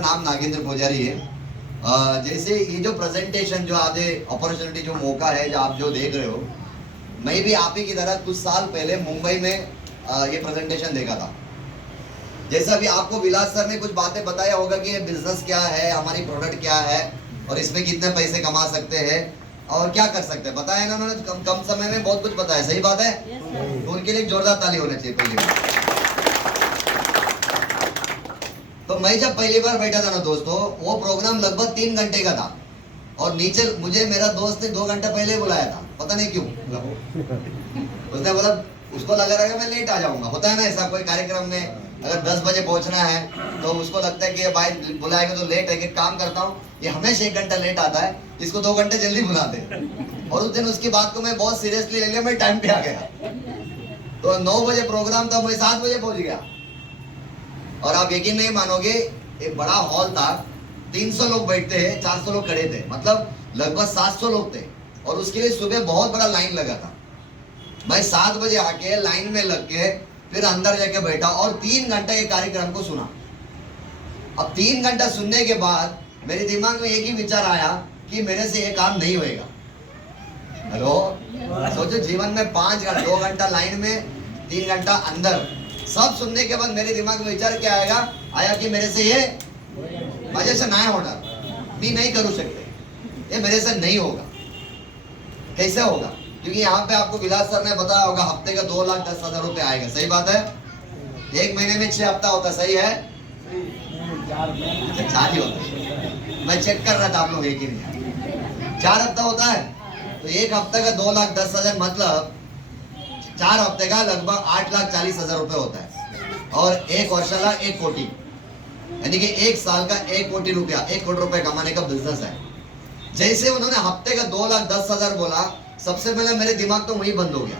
नाम नागेंद्र पुजारी है। जैसे ये जो प्रेजेंटेशन जो आज अपॉर्चुनिटी जो मौका है जो आप जो देख रहे हो, मैं भी आप ही की तरह कुछ साल पहले मुंबई में ये प्रेजेंटेशन देखा था। जैसा भी आपको विलास सर ने कुछ बातें बताया होगा कि ये बिजनेस क्या है, हमारी प्रोडक्ट क्या है और इसमें कितने पैसे कमा सकते हैं और क्या कर सकते हैं, बताया ना उन्होंने। कम समय में बहुत कुछ बताया, सही बात है। तो उनके लिए जोरदार ताली होनी चाहिए पहली बार। तो मैं जब पहली बार बैठा था ना दोस्तों, वो प्रोग्राम लगभग 3 घंटे का था और नीचे मुझे मेरा दोस्त ने 2 घंटे पहले बुलाया था, पता नहीं क्यों। उसने बोला, उसको लगा रहा है मैं लेट आ जाऊंगा। होता है ना ऐसा, कोई कार्यक्रम में अगर 10 बजे पहुंचना है तो उसको लगता है कि भाई बुलाएगा तो लेट है। कि काम करता हूँ, ये हमेशा 1 घंटा लेट आता है, इसको 2 घंटे जल्दी बुला दे। और उस दिन उसकी बात को मैं बहुत सीरियसली ले लिया, मैं टाइम पे आ गया। तो 9 बजे प्रोग्राम था, मैं 7 बजे पहुंच गया। और आप यकीन नहीं मानोगे, एक बड़ा हॉल था, 300 लोग बैठते हैं, 400 लोग खड़े थे, मतलब लगभग 700 लोग थे। और उसके लिए सुबह बहुत बड़ा लाइन लगा था। मैं 7 बजे आके लाइन में लग के फिर अंदर जाके बैठा और 3 घंटे ये कार्यक्रम को सुना। अब 3 घंटा सुनने के बाद मेरे दिमाग में एक ही विचार आया कि मेरे से ये काम नहीं होएगा। हेलो, सोचो जीवन में 5 घंटा, 2 घंटा लाइन में, 3 घंटा अंदर, सब सुनने के बाद मेरे दिमाग में विचार क्या आया कि मेरे से ये मजे से ना होना, भी नहीं कर सकते, ये मेरे से नहीं होगा। कैसे होगा? क्योंकि यहाँ पे आपको विलास सर ने बताया होगा हफ्ते का 2,10,000 रुपए आएगा, सही बात है। 1 महीने में 6 हफ्ता होता, सही है? 4 ही होता। मैं चेक कर रहा था, आप लोग एक ही नहीं, 4 हफ्ता होता है। तो 1 हफ्ते का 2,10,000 मतलब 4 हफ्ते का लगभग 8,40,000 रुपए होता है। और 1 वर्ष का 1 कोटी, यानी कि 1 साल का 1 कोटी रुपया, 1 करोड़ रुपए कमाने का बिजनेस है। जैसे उन्होंने हफ्ते का 2,10,000 बोला, सबसे पहले मेरे दिमाग तो वही बंद हो गया।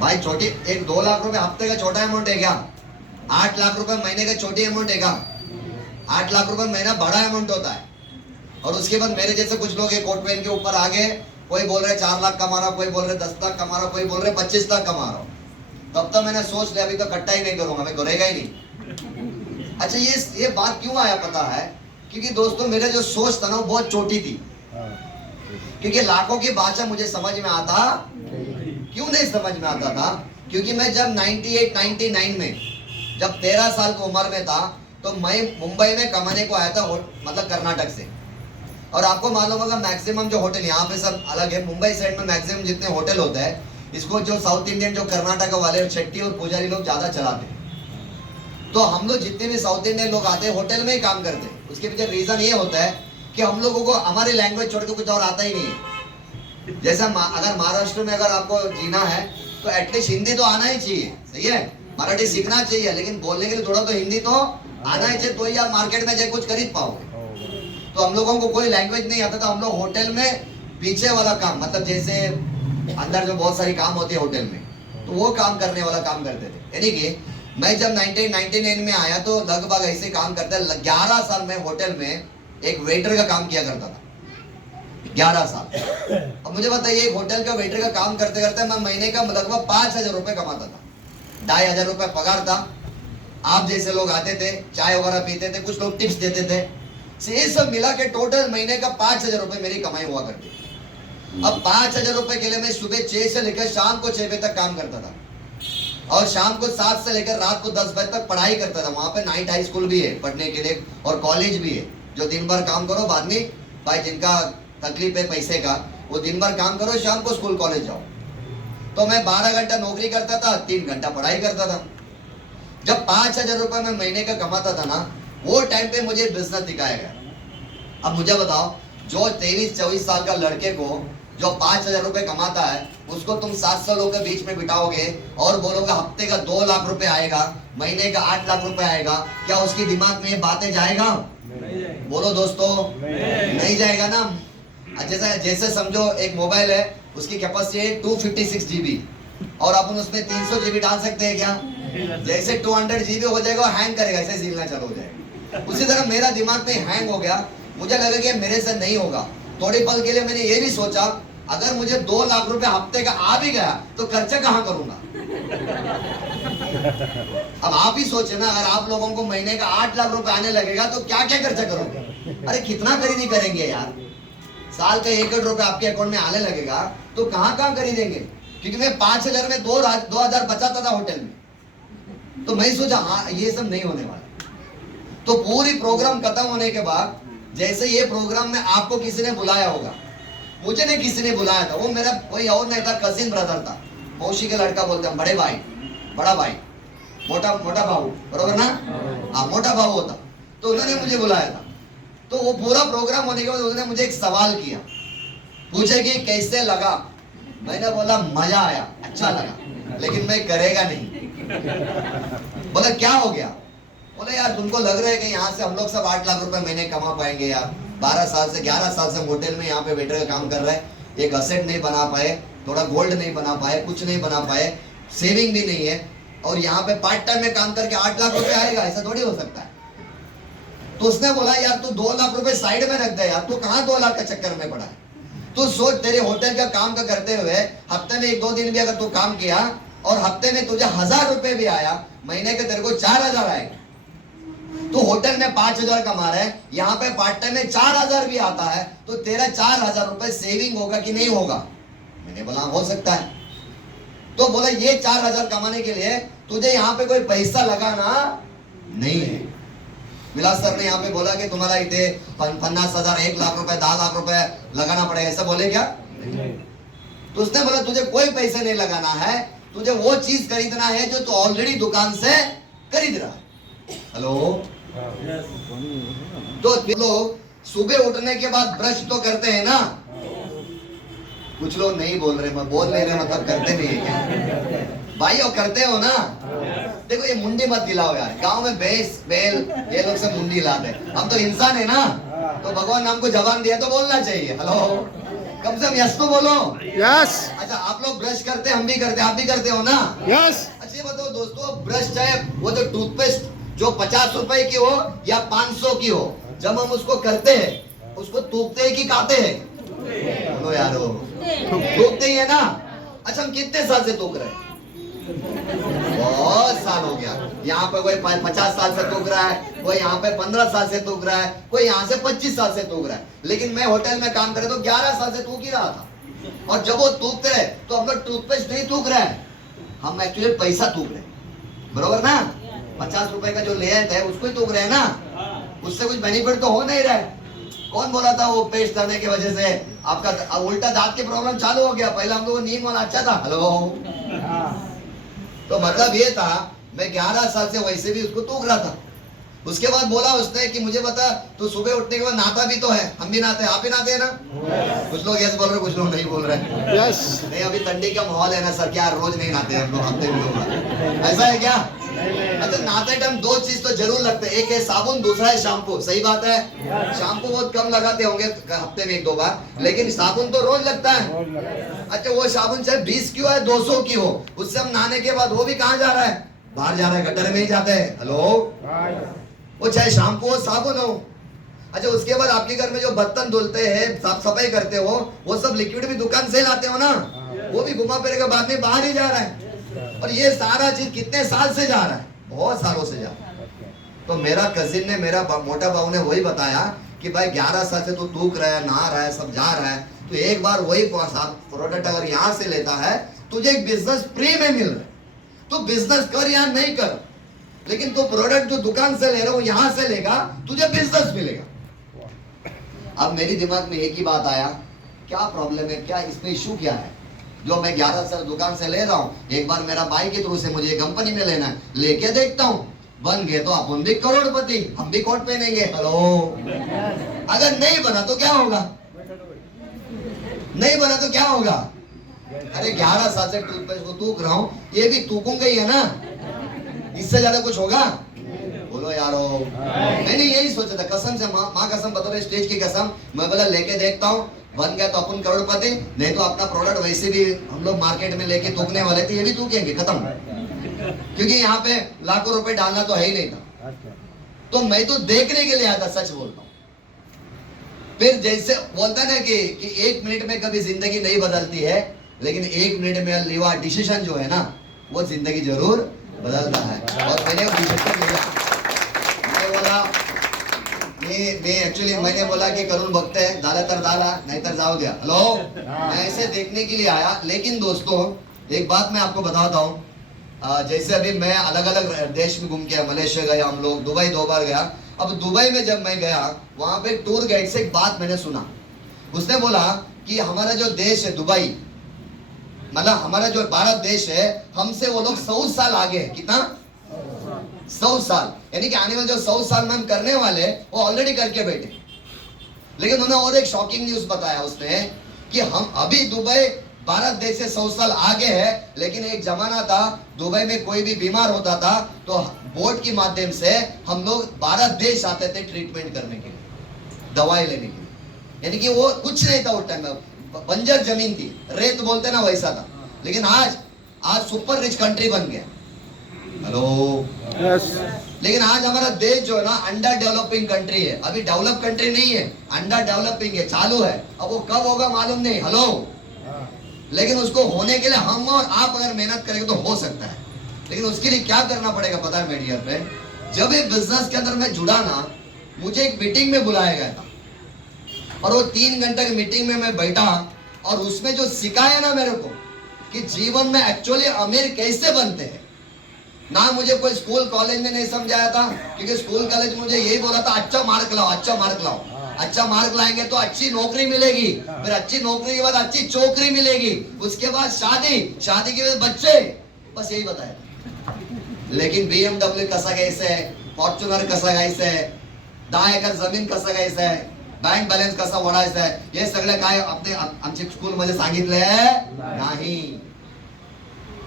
भाई छोटी, एक 2 लाख रुपए हफ्ते का छोटा अमाउंट है क्या? 8 लाख रुपए महीने का छोटी अमाउंट है क्या? 8 लाख रुपए महीना बड़ा अमाउंट होता है। और उसके बाद मेरे जैसे कुछ लोग कोट पेन के ऊपर आगे, कोई बोल रहे 4 लाख कमा रहा, कोई बोल रहे 10 लाख कमा रहा, कोई बोल रहे 25 लाख कमा रहा। तब तो मैंने सोच लिया अभी तो इकट्ठा ही नहीं करूंगा, मैं करेगा ही नहीं। अच्छा, ये बात क्यों आया पता है? क्योंकि दोस्तों मेरा जो सोच था ना वो बहुत छोटी थी। क्योंकि लाखों की भाषा मुझे समझ में आता, क्यों नहीं समझ में आता था? क्योंकि मैं जब 98-99 में, जब 13 साल की उम्र में था, तो मैं मुंबई में कमाने को आया था, मतलब कर्नाटक से। और आपको मालूम होगा मैक्सिमम जो होटल यहाँ पे सब अलग है, मुंबई साइड में मैक्सिमम जितने होटल होते हैं, इसको जो साउथ इंडियन जो कर्नाटक वाले शेट्टी और पुजारी लोग ज्यादा चलाते हैं। तो हम लोग जितने भी साउथ इंडियन लोग आते हैं होटल में ही काम करते हैं। उसके पीछे रीजन ये होता है कि हम लोगों को हमारी लैंग्वेज छोड़ के कुछ और आता ही नहीं है। जैसा अगर महाराष्ट्र में अगर आपको जीना है तो एटलीस्ट हिंदी तो आना ही चाहिए, सही है? मराठी सीखना चाहिए, लेकिन बोलने के लिए थोड़ा तो हिंदी तो आना ही चाहिए, तो ही आप मार्केट में जाके कुछ खरीद पाओगे। तो हम लोगों को कोई लैंग्वेज नहीं आता था। हम लोग होटल में पीछे वाला काम, मतलब जैसे अंदर जो बहुत सारी काम होती है होटल में, तो वो काम करने वाला काम करते थे। यानी कि मैं जब 1999 में आया तो लगभग ऐसे काम करता, 11 साल में होटल में एक वेटर का काम किया करता था, 11 साल। अब मुझे बताइए, एक होटल का वेटर का काम करते करते मैं महीने का लगभग 5,000 रुपए कमाता था। 2,500 रुपए पगार था। आप जैसे लोग आते थे, चाय वगैरह पीते थे, कुछ लोग टिप्स देते थे, ये सब मिला के टोटल महीने का 5,000 रुपए मेरी कमाई हुआ करती थी। अब 5,000 रुपए के लिए मैं सुबह 6 से लेकर शाम को 6 बजे तक काम करता था, और शाम को 7 से लेकर रात को 10 बजे तक पढ़ाई करता था। वहां पे नाइट हाई स्कूल भी है पढ़ने के लिए, और कॉलेज भी है। जो दिन भर काम करो, बाद में भाई जिनका तकलीफ है पैसे का, वो दिन भर काम करो, शाम को स्कूल कॉलेज जाओ। तो मैं 12 घंटा नौकरी करता था, 3 घंटा पढ़ाई करता था। जब 5,000 रुपए मैं महीने का कमाता था ना, वो टाइम पे मुझे बिजनेस दिखाया गया। अब मुझे बताओ, जो 23-24 साल का लड़के को जो 5,000 रुपए कमाता है, उसको तुम 700 लोगों के बीच में बिठाओगे और बोलोगे हफ्ते का 2 लाख रुपए आएगा, महीने का 8 लाख रुपए आएगा, क्या उसकी दिमाग में ये बातें जाएगा? बोलो दोस्तों, नहीं जाएगा ना। जैसे समझो एक मोबाइल है, उसकी कैपेसिटी है 256 GB, और अपन उसमें 300 GB डाल सकते हैं क्या? जैसे 200 GB हो जाएगा, हैंग करेगा, ऐसे हिलना चालू हो जाएगा। उसी तरह मेरा दिमाग में हैंग हो गया। मुझे लगा कि मेरे से नहीं होगा। थोड़े पल के लिए मैंने ये भी सोचा, अगर मुझे 2 लाख रुपए हफ्ते का आ भी गया तो खर्चा कहाँ करूंगा? अब आप ही सोचे ना, अगर आप लोगों को महीने का 8 लाख रुपए आने लगेगा तो क्या क्या खर्चा करोगे? अरे कितना खरीदी करेंगे यार? साल का 1 करोड़ रुपए आपके अकाउंट में आने लगेगा तो कहां कहां खरीदेंगे? क्योंकि मैं 5,000 में 2,000 बचाता था होटल में, तो मैं सोचा हाँ ये सब नहीं होने वाला। तो पूरी प्रोग्राम खत्म होने के बाद जैसे ये प्रोग्राम में आपको किसी ने बुलाया होगा, मुझे नहीं किसी ने बुलाया था, वो मेरा कोई और नहीं था, कजिन ब्रदर था, मौसी का लड़का बोलते हैं, बड़े भाई, बड़ा भाई, मोटा भाऊ, बरोबर ना? हाँ मोटा भाऊ होता। तो उन्होंने मुझे बुलाया था। तो वो पूरा प्रोग्राम होने के बाद उन्होंने मुझे एक सवाल किया, पूछे कि कैसे लगा? मैंने बोला मजा आया, अच्छा लगा, लेकिन मैं करेगा नहीं। बोला क्या हो गया? बोले यार तुमको लग रहा है कि यहाँ से हम लोग सब 8 लाख रुपए महीने कमा पाएंगे यार? 12 साल से 11 साल से हम होटल में यहाँ पे वेटर का काम कर रहे हैं, एक असेट नहीं बना पाए, थोड़ा गोल्ड नहीं बना पाए, कुछ नहीं बना पाए, सेविंग भी नहीं है, और यहाँ पे पार्ट टाइम में काम करके 8 लाख रुपए आएगा? ऐसा थोड़ी हो सकता है। तो उसने बोला यार तू 2 लाख रुपए साइड में रख दे यार, तू कहाँ 2 लाख का चक्कर में पड़ा है? तू सोच, तेरे होटल का काम का करते हुए हफ्ते में 1-2 दिन भी अगर तू काम किया और हफ्ते में तुझे 1,000 रुपए भी आया, महीने के तेरे को 4,000 आएगा। तो होटल में 5,000 कमा रहे हैं, यहाँ पे पार्ट टाइम में 4,000 भी आता है, तो तेरा 4,000 रुपए सेविंग होगा कि नहीं होगा? मैंने बोला हो सकता है। तो बोला ये 4,000 कमाने के लिए तुझे यहाँ पे कोई पैसा लगाना नहीं है। विलास सर ने यहाँ पे बोला कि तुम्हारा इतने 50,000, 1 लाख रुपए, 10 लाख रुपए लगाना पड़ेगा, ऐसा बोले क्या? तो उसने बोला तुझे कोई पैसा नहीं लगाना है, तुझे वो चीज खरीदना है जो तू ऑलरेडी दुकान से खरीद रहा है। हेलो, तो लोग सुबह उठने के बाद ब्रश तो करते हैं ना? कुछ लोग नहीं बोल रहे, मैं बोल नहीं रहे मतलब करते नहीं है क्या? भाई वो करते हो ना? देखो ये मुंडी मत दिलाओ यार, गांव में भैंस बैल ये लोग सब मुंडी लाते हैं, हम तो इंसान है ना, तो भगवान ने हमको जबान दिया तो बोलना चाहिए। हेलो, कम से कम यस तो बोलो। यस। अच्छा आप लोग ब्रश करते, हम भी करते, आप भी करते हो ना? यस। अच्छा ये बताओ दोस्तों, ब्रश चाहे वो जो टूथपेस्ट जो 50 रुपए की हो या 500 की हो, जब हम उसको करते हैं उसको तूकते हैं कि काटते हैं? बोलो यारो, तूकते ही है ना? अच्छा हम कितने साल से तूक रहे हैं? बहुत साल हो गया। यहाँ पे कोई 50 साल से तूक रहा है, कोई यहाँ पे 15 साल से तूक रहा है, कोई यहाँ से 25 साल से तूक रहा है, लेकिन मैं होटल में काम करे तो 11 साल से तूक ही रहा था। और जब वो तूकते रहे तो हम लोग टूथपेस्ट नहीं तूक रहे हैं, हम एक्चुअली पैसा तूक रहे हैं, बरोबर ना? 50 रुपए का जो ले आए थे उसको ही तूक रहे हैं ना, उससे कुछ बेनिफिट तो हो नहीं रहा है। कौन बोला था वो पेस्ट करने की वजह से आपका उल्टा दांत की प्रॉब्लम चालू हो गया? पहले हम लोग को नींद वाला अच्छा था। हेलो, तो मतलब ये था मैं 11 साल से वैसे भी उसको तूक रहा था। उसके बाद बोला उसने कि मुझे बता तू सुबह उठने के बाद नहाता भी तो है? हम भी नहाते हैं, आप भी नहाते हैं ना? कुछ लोग यस बोल रहे, कुछ लोग नहीं बोल रहे। यस। नहीं अभी ठंडी का माहौल है ना सर, क्या रोज नहीं नहाते हम लोग, हफ्ते में ऐसा है क्या? अच्छा नहाते टाइम 2 चीज तो जरूर लगते हैं, एक है साबुन, दूसरा है शैम्पू। सही बात है, शैम्पू बहुत कम लगाते होंगे हफ्ते में 1-2 बार, लेकिन साबुन तो रोज लगता है। अच्छा वो साबुन चाहे 20 की हो या 200 की हो, उससे हम नहाने के बाद वो भी कहाँ जा रहा है? बाहर जा रहा है, गटर में ही जाते हैं। हेलो, वो चाहे शैम्पू हो साबुन हो। अच्छा उसके बाद आपके घर में जो बर्तन धुलते हैं, साफ सफाई करते हो, वो सब लिक्विड भी दुकान से लाते हो ना, वो भी घुमा फिर के बाद में बाहर ही जा रहा है। और ये सारा चीज कितने साल से जा रहा है? बहुत सालों से जा रहा है। तो मेरा कजिन ने, मेरा मोटा भाऊ ने वही बताया कि भाई 11 साल से तू तूक रहा है, नहा रहा है, सब जा रहा है, तो एक बार वही प्रोडक्ट अगर यहाँ से लेता है तुझे एक बिजनेस फ्री में मिल रहा है, तो बिजनेस कर या नहीं कर, लेकिन तो प्रोडक्ट जो दुकान से ले रहा हूं यहां से लेगा, तुझे बिजनेस मिलेगा। अब मेरी दिमाग में एक ही बात आया, क्या प्रॉब्लम है, क्या इसमें इशू क्या है? जो मैं 11 साल दुकान से ले रहा हूं, एक बार मेरा भाई के थ्रू से मुझे कंपनी में लेना है, लेके देखता हूं, बन गए तो अपन भी करोड़पति, हम भी कोट पहनेंगे। हेलो, अगर नहीं बना तो क्या होगा? नहीं बना तो क्या होगा? अरे 11 साल से टूथपेस्ट को तूक रहा हूं, ये भी तूकूंगा ही है ना, इससे ज्यादा कुछ होगा? बोलो यारो, मैंने यही सोचा था, कसम से माँ कसम बता रहे, स्टेज की कसम, मैं बोला लेके देखता हूँ, बन गया तो अपन करोड़पति, नहीं तो अपना प्रोडक्ट वैसे भी हम लोग मार्केट में लेके तूकने वाले थे, ये भी तूकेंगे, खत्म। क्योंकि यहाँ पे लाखों रुपए डालना तो है ही नहीं था, तो मैं तो देखने के लिए आया था, सच बोलता हूँ। फिर जैसे बोलता ना कि 1 मिनट में कभी जिंदगी नहीं बदलती है, लेकिन 1 मिनट में लिया डिसीजन जो है ना, वो जिंदगी जरूर बदलता है। और मैंने विषय मिला, मैं बोला मैं एक्चुअली मैंने बोला कि करून बघते हैं, झाला तर झाला नहीं तर जाओ दिया। हेलो, मैं ऐसे देखने के लिए आया। लेकिन दोस्तों एक बात मैं आपको बताता हूँ, जैसे अभी मैं अलग अलग देश में घूम के, मलेशिया गया हम लोग, दुबई 2 बार गया। अब दुबई में जब मैं गया, वहां पे टूर गाइड से एक बात मैंने सुना। उसने बोला कि हमारा जो देश है दुबई, मतलब हमारा जो भारत देश है, हमसे वो लोग 100 साल आगे है। कितना? 100 साल, यानी कि आने वाले जो 100 साल में हम करने वाले वो ऑलरेडी करके बैठे। लेकिन उन्होंने और एक शॉकिंग न्यूज बताया उसने कि हम अभी दुबई भारत देश से 100 साल आगे है, लेकिन एक जमाना था दुबई में कोई भी बीमार होता था तो बोर्ड के माध्यम से हम लोग भारत देश आते थे ट्रीटमेंट करने के लिए, दवाई लेने के लिए। यानी कि वो कुछ नहीं था उस टाइम में, बंजर जमीन थी, रेत बोलते ना वैसा था। लेकिन आज सुपर रिच कंट्री बन गया। हेलो, यस, लेकिन आज हमारा देश जो है ना अंडर डेवलपिंग कंट्री है। अभी डेवलप कंट्री नहीं है, अंडर डेवलपिंग है, चालू है। अब वो कब होगा मालूम नहीं। हेलो, लेकिन उसको होने के लिए हम और आप अगर मेहनत करेंगे तो हो सकता है। लेकिन उसके लिए क्या करना पड़ेगा पता है मेडिया पे? जब एक बिजनेस के अंदर मैं जुड़ा ना, मुझे एक मीटिंग में बुलाया गया था और वो 3 घंटे की मीटिंग में मैं बैठा और उसमें जो सिखाया ना मेरे को कि जीवन में एक्चुअली अमीर कैसे बनते हैं ना, मुझे कोई स्कूल कॉलेज में नहीं समझाया था। क्योंकि स्कूल कॉलेज मुझे यही बोला था, अच्छा मार्क लाओ, अच्छा मार्क लाओ। अच्छा मार्क लाएंगे तो अच्छी नौकरी मिलेगी, फिर अच्छी नौकरी के बाद अच्छी चौकरी मिलेगी, उसके बाद शादी, शादी के बाद बच्चे, बस यही बताया। लेकिन BMW कसा घ्यायचं आहे, फॉर्च्युनर कसा घ्यायचं आहे, 10 एकर जमीन कसं घ्यायचं आहे, बँक बॅलन्स कसा वाढायचा आहे, हे सगळं काय आपले आमच्या स्कूल मध्ये सांगितलंय नाही।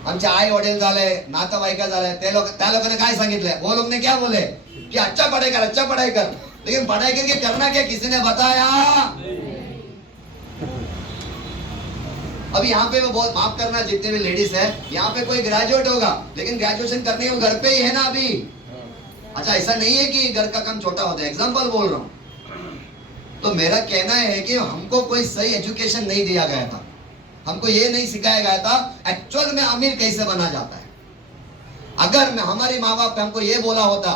आमचे आई वडील झाले, नातेवाईका झाले, त्या लोकांना काय सांगितलंय? वो लोग ने क्या बोले कि अच्छा पढ़ाई कर, अच्छा पढ़ाई कर। लेकिन पढ़ाई करके करना क्या, किसी ने बताया? अभी यहाँ पे वो बहुत माफ करना जितने भी लेडीज है, यहाँ पे कोई ग्रेजुएट होगा लेकिन ग्रेजुएशन करने के घर पे ही है ना अभी। अच्छा, ऐसा नहीं है कि घर का काम छोटा होता है, एग्जाम्पल बोल रहा हूँ। तो मेरा कहना है कि हमको कोई सही एजुकेशन नहीं दिया गया था, हमको ये नहीं सिखाया गया था एक्चुअल में अमीर कैसे बना जाता है। अगर मैं हमारे माँ बाप ने हमको ये बोला होता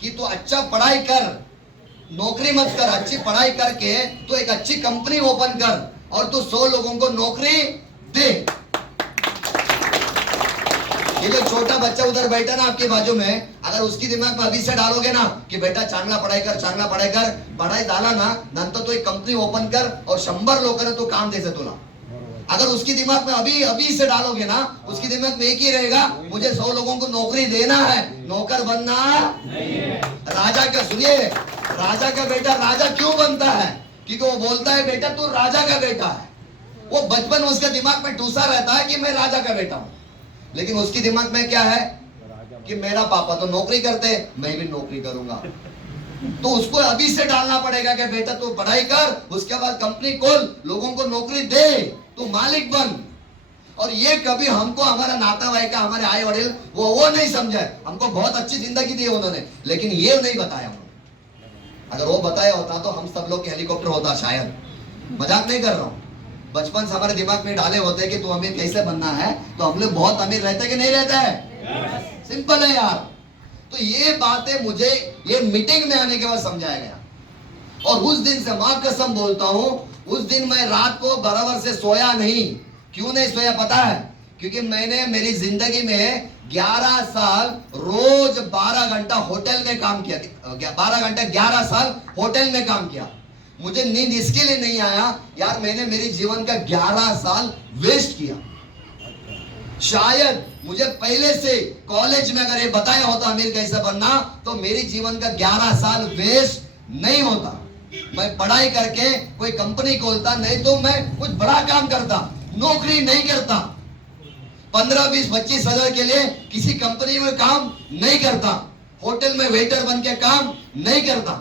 कि तू अच्छा पढ़ाई कर, नौकरी मत कर, अच्छी पढ़ाई करके तो एक अच्छी कंपनी ओपन कर और तू 100 लोगों को नौकरी दे। ये जो छोटा बच्चा उधर बैठा ना आपके बाजू में, अगर उसकी दिमाग में अभी से डालोगे ना कि बेटा चांगला पढ़ाई कर, चांगला पढ़ाई कर, पढ़ाई झाला ना नंतर तो एक कंपनी ओपन कर और 100 लोकांना तो काम देसे तुला। अगर उसकी दिमाग में अभी से डालोगे ना, उसकी दिमाग में एक ही रहेगा, मुझे 100 लोगों को नौकरी देना है, नौकर बनना नहीं है। राजा का सुनिए, राजा का बेटा राजा क्यों बनता है? क्योंकि वो बोलता है बेटा तू राजा का बेटा है। वो बचपन उसके दिमाग में टूसा रहता है कि मैं राजा का बेटा हूं, लेकिन उसकी दिमाग में क्या है कि मेरा पापा तो नौकरी करते, मैं भी नौकरी करूंगा। तो उसको अभी से डालना पड़ेगा कि बेटा तू पढ़ाई कर, उसके बाद कंपनी खोल, लोगों को नौकरी दे, तू मालिक बन। और ये कभी हमको हमारा नातेवाईक, हमारे आए वडील वो नहीं समझाए। हमको बहुत अच्छी जिंदगी दी उन्होंने, लेकिन ये नहीं बताया उन्होंने। अगर वो बताया होता तो हम सब लोग हेलीकॉप्टर होता शायद। मजाक नहीं कर रहा हूँ, बचपन से हमारे दिमाग में डाले होते कि तू अमीर कैसे बनना है, तो हम लोग बहुत अमीर रहते कि नहीं रहते है? सिंपल है यार। तो ये बातें मुझे ये मीटिंग में आने के बाद समझाया गया, और उस दिन से मां कसम बोलता हूं, उस दिन मैं रात को बराबर से सोया नहीं। क्यों नहीं सोया पता है? क्योंकि मैंने मेरी जिंदगी में 11 साल रोज 12 घंटा होटल में काम किया, 12 घंटा 11 साल होटल में काम किया। मुझे नींद इसके लिए नहीं आया यार, मैंने मेरे जीवन का 11 साल वेस्ट किया। शायद मुझे पहले से कॉलेज में अगर ये बताया होता अमीर कैसे बनना, तो मेरे जीवन का 11 साल वेस्ट नहीं होता। मैं पढ़ाई करके कोई कंपनी खोलता, नहीं तो मैं कुछ बड़ा काम करता, नौकरी नहीं करता। 15, 20, 25 हजार के लिए किसी कंपनी में काम नहीं करता, होटल में वेटर बन के काम नहीं करता,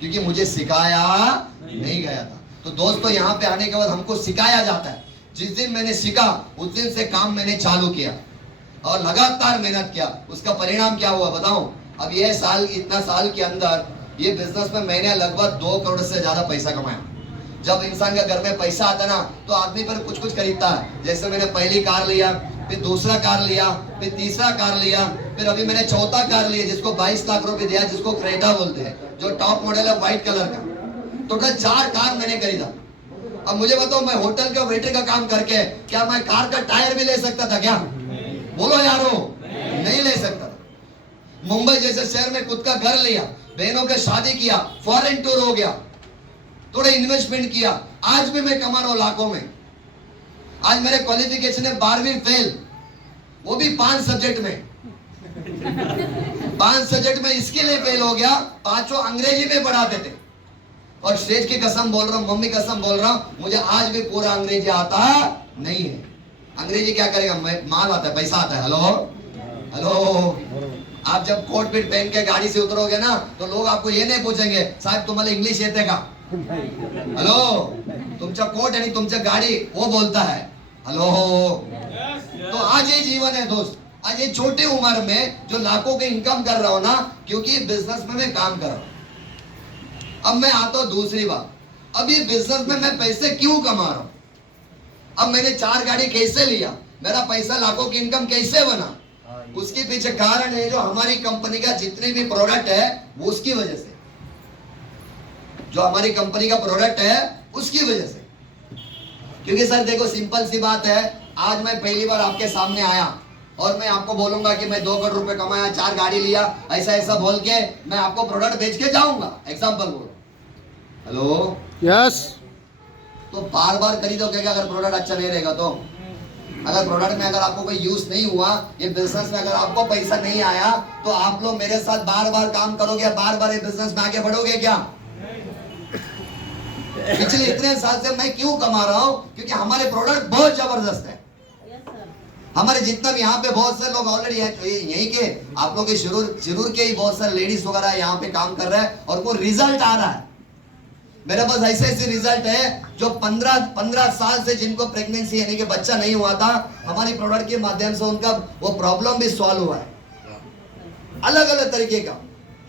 क्योंकि मुझे सिखाया नहीं गया था। तो दोस्तों यहाँ पे आने के बाद हमको सिखाया जाता है। जिस दिन मैंने सीखा उस दिन से काम मैंने चालू किया और लगातार मेहनत किया। उसका परिणाम क्या हुआ बताऊं? अब ये साल, इतना साल के अंदर ये बिजनेस में मैंने लगभग 2 करोड़ से ज्यादा पैसा कमाया। जब इंसान के घर में पैसा आता ना, तो आदमी पर कुछ कुछ खरीदता है। जैसे मैंने पहली कार लिया, फिर दूसरा कार लिया, फिर तीसरा कार लिया, फिर अभी मैंने चौथा कार लिया जिसको 22 लाख रुपए दिया, जिसको क्रेटा बोलते हैं, जो टॉप मॉडल है व्हाइट कलर का। टोटल 4 कार मैंने खरीदा। अब मुझे बताओ, मैं होटल का वेटर का काम करके क्या मैं कार का टायर भी ले सकता था क्या? बोलो यारो, नहीं ले सकता था। मुंबई जैसे शहर में खुद का घर लिया, बहनों के शादी किया, फॉरेन टूर हो गया, थोड़ा इन्वेस्टमेंट किया, आज भी मैं कमा रहा हूं लाखों में। आज मेरे क्वालिफिकेशन है 12वीं फेल, वो भी 5 सब्जेक्ट में। 5 सब्जेक्ट में इसके लिए फेल हो गया, 5 अंग्रेजी में पढ़ाते थे। और स्टेज की कसम बोल रहा हूं, मम्मी कसम बोल रहा हूं, मुझे आज भी पूरा अंग्रेजी आता नहीं है। अंग्रेजी क्या करेगा, माल आता है, पैसा आता है। हेलो हेलो, आप जब कोट पीट पहन के गाड़ी से उतरोगे ना, तो लोग आपको ये नहीं पूछेंगे साहब तुम्हाला इंग्लिश येते का। हेलो, तुमचा कोट आणि तुमच्या गाडी वो बोलता है। हेलो, तो आज ये जीवन है दोस्त। आज ये छोटे उम्र में जो लाखों के इनकम कर रहा हूं ना, क्योंकि बिजनेस में मैं काम कर रहा हूं। अब मैं आता हूं दूसरी बात, अभी बिजनेस में मैं पैसे क्यों कमा रहा हूं? अब मैंने 4 गाड़ी कैसे लिया, मेरा पैसा लाखों की इनकम कैसे बना? उसके पीछे कारण है जो हमारी कंपनी का जितने भी प्रोडक्ट है वो उसकी वजह से, जो हमारी कंपनी का प्रोडक्ट है उसकी वजह से। क्योंकि सर देखो, सिंपल सी बात है, आज मैं पहली बार आपके सामने आया और मैं आपको बोलूंगा कि मैं 2 करोड़ रुपए कमाया, 4 गाड़ी लिया, ऐसा ऐसा बोल के मैं आपको प्रोडक्ट बेच के जाऊंगा, एग्जांपल बोलो। हेलो, यस, तो बार बार खरीदोगे क्या अगर प्रोडक्ट अच्छा नहीं रहेगा तो? अगर प्रोडक्ट में अगर आपको कोई यूज नहीं हुआ, ये बिजनेस में अगर आपको पैसा नहीं आया, तो आप लोग मेरे साथ बार बार काम करोगे, बार बार ये बिजनेस में आगे बढ़ोगे क्या? पिछले इतने साल से मैं क्यों कमा रहा हूं? क्योंकि हमारे प्रोडक्ट बहुत जबरदस्त है। हमारे जितना भी यहाँ पे बहुत सारे लोग ऑलरेडी है, यही के आप लोग के शिरूर के ही बहुत सारे लेडीज वगैरह यहाँ पे काम कर रहे हैं और वो रिजल्ट आ रहा है। मेरे पास ऐसे ऐसे रिजल्ट है जो 15 साल से जिनको प्रेगनेंसी यानी कि बच्चा नहीं हुआ था, हमारी प्रोडक्ट के माध्यम से उनका वो प्रॉब्लम भी सॉल्व हुआ है। अलग अलग तरीके का,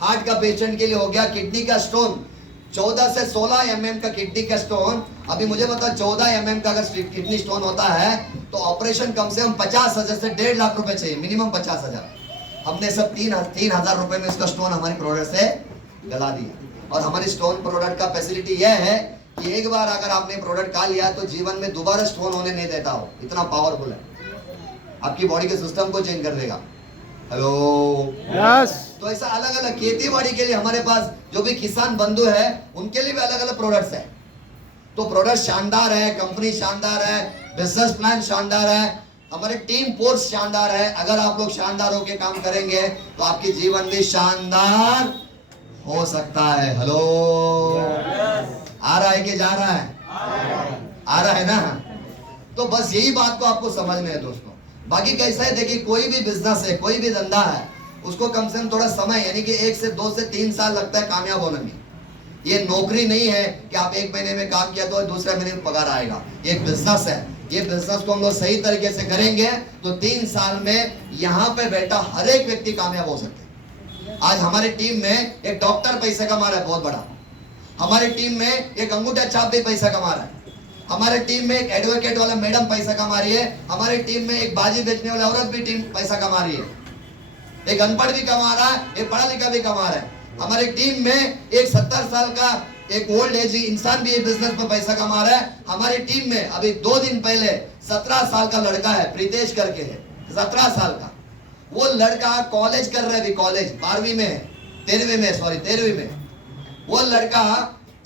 हार्ट का पेशेंट के लिए हो गया, किडनी का स्टोन, 14 से 16 mm का किडनी का स्टोन। अभी मुझे पता 14 mm का अगर किडनी स्टोन होता है तो ऑपरेशन कम से कम 50,000 से 1.5 लाख रुपए चाहिए, मिनिमम 50,000। हमने सब 3,000 रुपए में इसका स्टोन हमारी प्रोडक्ट से गला दिया। और हमारी स्टोन प्रोडक्ट का फैसिलिटी यह है कि एक बार अगर आपने प्रोडक्ट खा लिया तो जीवन में दोबारा स्टोन होने नहीं देता हो, इतना पावरफुल है, आपकी बॉडी के सिस्टम को चेंज कर देगा। हेलो, यस, तो ऐसा अलग अलग खेती बाड़ी के लिए हमारे पास जो भी किसान बंधु है उनके लिए भी अलग अलग प्रोडक्ट्स है। तो प्रोडक्ट शानदार है, कंपनी शानदार है, बिजनेस प्लान शानदार है, हमारे टीम फोर्स शानदार है। अगर आप लोग शानदार होकर काम करेंगे तो आपके जीवन भी शानदार हो सकता है। हेलो, आ रहा है कि जा रहा है? आ रहा है ना? तो बस यही बात को आपको समझना है दोस्तों। बाकी कैसा है, देखिए कोई भी बिजनेस है, कोई भी धंधा है, उसको कम से कम थोड़ा समय यानी कि 1 से 2 से 3 साल लगता है कामयाब होने में। ये नौकरी नहीं है कि आप 1 महीने में काम किया तो दूसरे महीने में पगार आएगा। ये बिजनेस है, ये बिजनेस को हम लोग सही तरीके से करेंगे तो 3 साल में यहाँ पे बैठा हर एक व्यक्ति कामयाब हो सकते हैं। आज हमारी टीम में एक डॉक्टर पैसा कमा रहा है बहुत बड़ा, हमारी टीम में एक अंगूठा छाप भी पैसा कमा रहा है, हमारे टीम में एक एडवोकेट वाला मैडम पैसा कमा रही है, हमारी टीम में एक बाजी बेचने वाली औरत भी टीम पैसा कमा रही है, एक अनपढ़ भी कमा रहा है, एक पढ़ा लिखा भी कमा रहा है। हमारी टीम में एक 70 साल का एक ओल्ड एज इंसान भी बिजनेस में पैसा कमा रहा है। हमारी टीम में अभी 2 दिन पहले 17 साल का लड़का है, प्रीतेश करके है, 17 साल का, वो लड़का कॉलेज कर रहा है, अभी कॉलेज 12वीं में है, 13वीं में। वो लड़का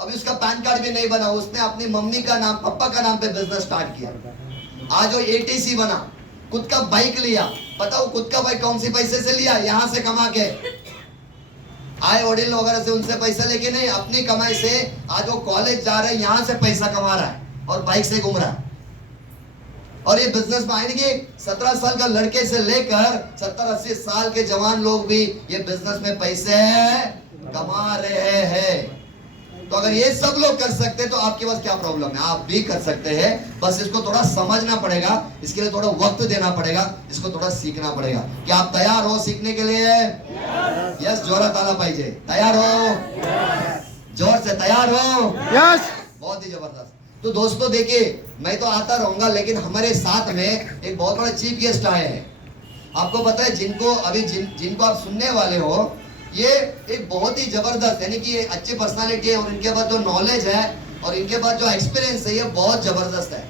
अभी उसका पैन कार्ड भी नहीं बना, उसने अपनी मम्मी का नाम, पापा का नाम पे बिजनेस स्टार्ट किया। आज वो ATC बना, खुद का बाइक लिया। पता वो खुद का बाइक कौन सी पैसे से लिया? यहाँ से कमा के, आए वडील वगैरह से उनसे पैसा लेके नहीं, अपनी कमाई से आज वो कॉलेज जा रहा है, यहाँ से पैसा कमा रहा है और बाइक से घूम रहा है। और ये बिजनेस में आएंगे 17 साल का लड़के से लेकर 70-80 साल के जवान लोग भी ये बिजनेस में पैसे कमा रहे हैं। तो अगर ये सब लोग कर सकते तो आपके पास क्या प्रॉब्लम है? आप भी कर सकते हैं, बस इसको थोड़ा समझना पड़ेगा, इसके लिए थोड़ा वक्त देना पड़ेगा, इसको थोड़ा सीखना पड़ेगा। क्या आप तैयार हो सीखने के लिए? यस, जोरात आला पाहिजे। तैयार हो? जोर से तैयार हो? यस, बहुत ही जबरदस्त। तो दोस्तों देखिए, मैं तो आता रहूंगा, लेकिन हमारे साथ में एक बहुत बड़ा चीफ गेस्ट आए हैं। आपको पता है, जिनको आप सुनने वाले हो, ये एक बहुत ही जबरदस्त, यानी कि ये अच्छी पर्सनालिटी है, और इनके पास जो नॉलेज है और इनके पास जो एक्सपीरियंस है, ये बहुत जबरदस्त है।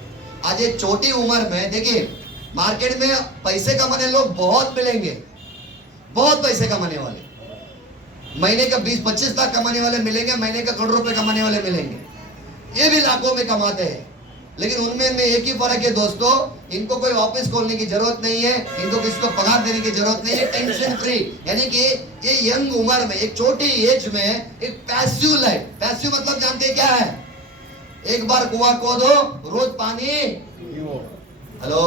आज ये छोटी उम्र में देखिए, मार्केट में पैसे कमाने लोग बहुत मिलेंगे, बहुत पैसे कमाने वाले, महीने का 20-25 लाख कमाने वाले मिलेंगे, महीने का करोड़ रुपए कमाने वाले मिलेंगे, ये भी लाखों में कमाते हैं। लेकिन उनमें एक ही फर्क है दोस्तों, इनको कोई ऑफिस खोलने की जरूरत नहीं है, इनको किसी को पगार देने की जरूरत नहीं है, टेंशन फ्री। यानी कि ये यंग उम्र में, एक छोटी एज में एक पैसिव लाइफ, पैसिव मतलब जानते हैं क्या है? एक बार कुआं खोदो, रोज पानी, हेलो।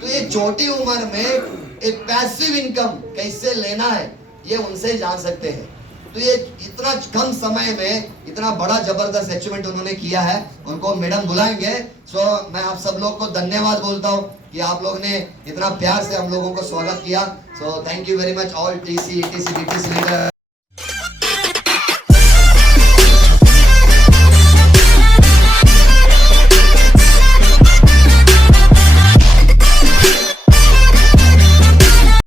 तो ये छोटी उम्र में एक पैसिव इनकम कैसे लेना है, ये उनसे ही जान सकते हैं। तो ये इतना कम समय में इतना बड़ा जबरदस्त अचीवमेंट उन्होंने किया है, उनको मैडम बुलाएंगे। सो मैं आप सब लोग को धन्यवाद बोलता हूँ कि आप लोग ने इतना प्यार से हम लोगों को स्वागत किया। So thank you very much all TC, ETC, DTC leader.